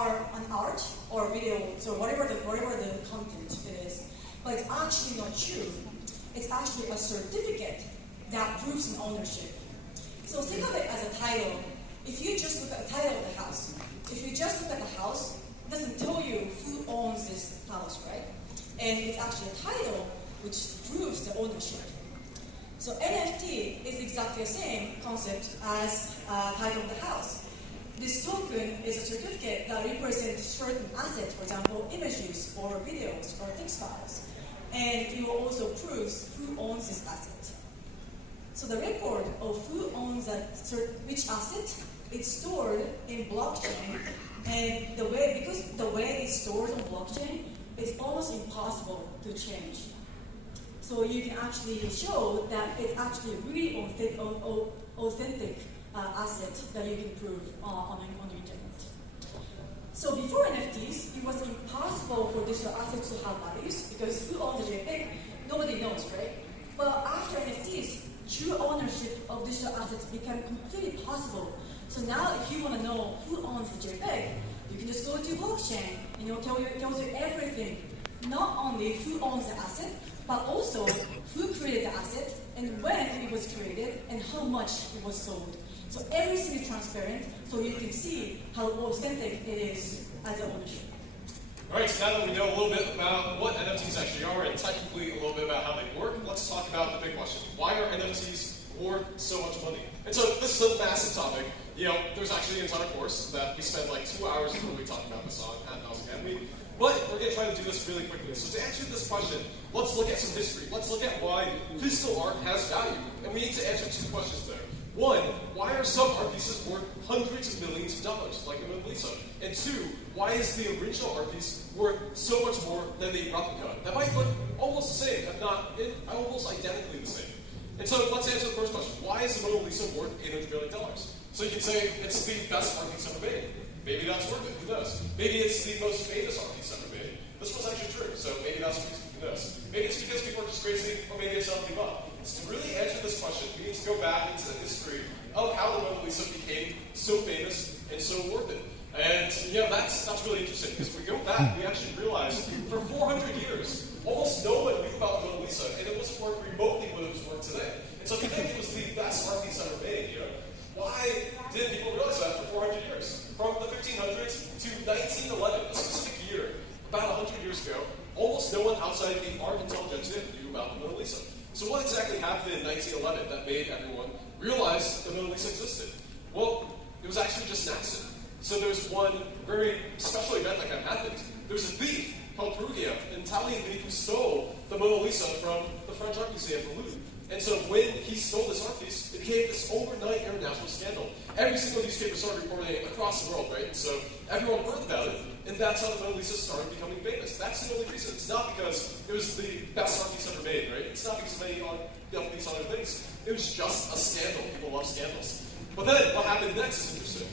are an art or video, so whatever the content it is, but it's actually not true. It's actually a certificate that proves an ownership. So think of it as a title. If you just look at the title of the house, if you just look at the house, it doesn't tell you who owns this house, right? And it's actually a title which proves the ownership. So NFT is exactly the same concept as title of the house. This token is a certificate that represents certain assets, for example, images or videos or text files. And it will also prove who owns this asset. So the record of who owns which asset is stored in blockchain, and because the way it's stored on blockchain, it's almost impossible to change. So you can actually show that it's actually a really authentic asset that you can prove on the internet. So before NFTs, it was impossible for digital assets to have values because who owns a JPEG? Nobody knows, right? Well, after NFTs, true ownership of digital assets became completely possible. So now if you want to know who owns the JPEG, you can just go to blockchain and it tells you everything. Not only who owns the asset, but also who created the asset and when it was created and how much it was sold. So everything is transparent, so you can see how authentic it is as an ownership. All right, so now that we know a little bit about what NFTs actually are and technically a little bit about how they work, let's talk about the big question. Why are NFTs worth so much money? And so this is a massive topic. There's actually an entire course that we spent like 2 hours really talking about this on at NAS Academy. But we're going to try to do this really quickly. So to answer this question, let's look at some history. Let's look at why physical art has value. And we need to answer 2 questions there. One, why are some art pieces worth hundreds of millions of dollars, like the Mona Lisa? And 2, why is the original art piece worth so much more than the replica? That might look almost the same, if not almost identically the same. And so let's answer the first question. Why is the Mona Lisa worth $800 million? So you can say it's the best art piece ever made. Maybe that's worth it, who knows? Maybe it's the most famous art piece ever made. This one's actually true, so maybe that's the reason, who knows? Maybe it's because people are just crazy, or maybe it's nothing but. So to really answer this question, we need to go back into the history of how the Mona Lisa became so famous and so worth it. And that's really interesting, because if we go back, we actually realize for 400 years, almost no one knew about the Mona Lisa, and it wasn't worth remotely what it was worth today. And so if you think it was the best art piece ever made, why didn't people realize that for 400 years? From the 1500s to 1911, a specific year, about 100 years ago, almost no one outside the art intelligentsia knew about the Mona Lisa. So what exactly happened in 1911 that made everyone realize the Mona Lisa existed? Well, it was actually just an accident. So there's one very special event that kind of happened. There was a thief called Perugia, an Italian thief who stole the Mona Lisa from the French Art Museum in Louvre. And so when he stole this art piece, it became this overnight international scandal. Every single newspaper started reporting it across the world, right? And so everyone heard about it, and that's how the Mona Lisa started becoming famous. That's the only reason. It's not because it was the best art piece ever made, right? It's not because of any these other things. It was just a scandal. People love scandals. But then what happened next is interesting.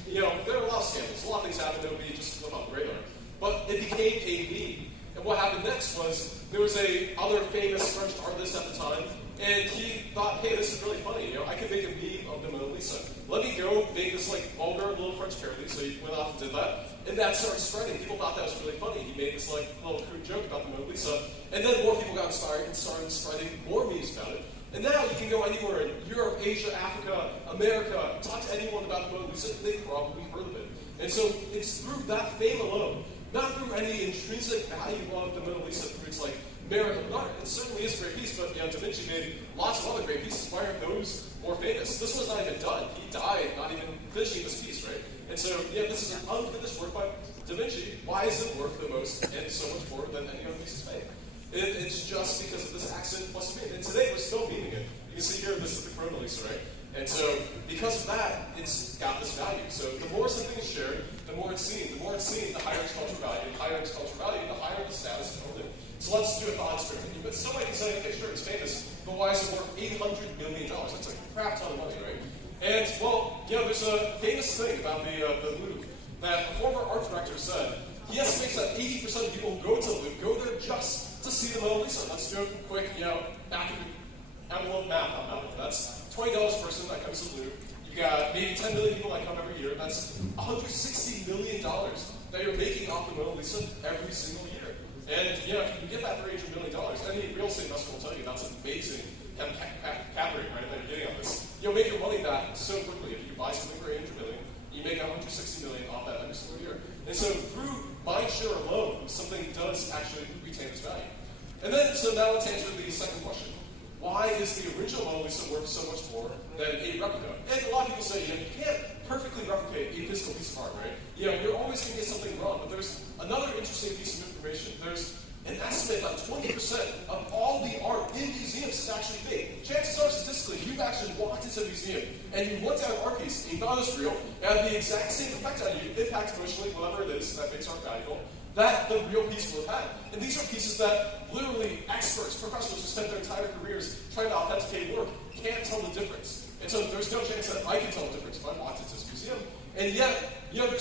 There are a lot of scandals. A lot of things happened that would be just flip on the radar. But it became a meme. And what happened next was there was a other famous French artist at the time, and he thought, hey, this is really funny. I could make a meme of the Mona Lisa. Let me go make this vulgar little French parody. So he went off and did that, and that started spreading. People thought that was really funny. He made this little crude joke about the Mona Lisa, and then more people got inspired and started spreading more memes about it. And now you can go anywhere in Europe, Asia, Africa, America, talk to anyone about the Mona Lisa, they probably heard of it. And so it's through that fame alone, not through any intrinsic value of the Mona Lisa, through its merit of art. It certainly is a great piece, but Da Vinci made lots of other great pieces. Why aren't those more famous? This was not even done. He died not even finishing this piece, right? And so, this is an unfinished work by Da Vinci. Why is it worth the most and so much more than any other pieces made? It's just because of this accident plus meme. And today we're still memeing it. You can see here, this is the Mona Lisa, right? And so, because of that, it's got this value. So the more something is shared, the more it's seen. The more it's seen, the higher its cultural value. The higher its cultural value, the higher the status of it. So let's do a thought experiment. But somebody can say, okay, sure, it's famous, but why is it worth $800 million? That's a crap ton of money, right? And, well, there's a famous thing about the Louvre that a former art director said. He estimates that 80% of people who go to the Louvre go there just to see the Mona Lisa. Let's do a quick, back of the envelope math on that. That's $20 a person that comes to the Louvre. You got maybe 10 million people that come every year. That's $160 million that you're making off the Mona Lisa every single year. And if you can get that for $800 million, any real estate investor will tell you that's amazing cap rate, right, that you're getting on this. You'll make your money back so quickly. If you buy something for $800 million, you make $160 million off that every single year. And so through mind share alone, something does actually retain its value. And then, so now let's answer the second question. Why is the original Mona Lisa worth so much more than a replica? And a lot of people say, you can't perfectly replicate a physical piece of art, right? You're always going to get something wrong. But there's another interesting piece of information. There's an estimate that 20% of all the art in museums is actually fake. Chances are, statistically, you've actually walked into a museum and you looked at an art piece and you thought it was real, and had the exact same effect on you, impact emotionally, whatever it is that makes art valuable, that the real piece will have had. And these are pieces that literally experts, professionals who spent their entire careers trying to authenticate work can't tell the difference. And so there's no chance that I can tell the difference if I walked into this museum. And yet, there's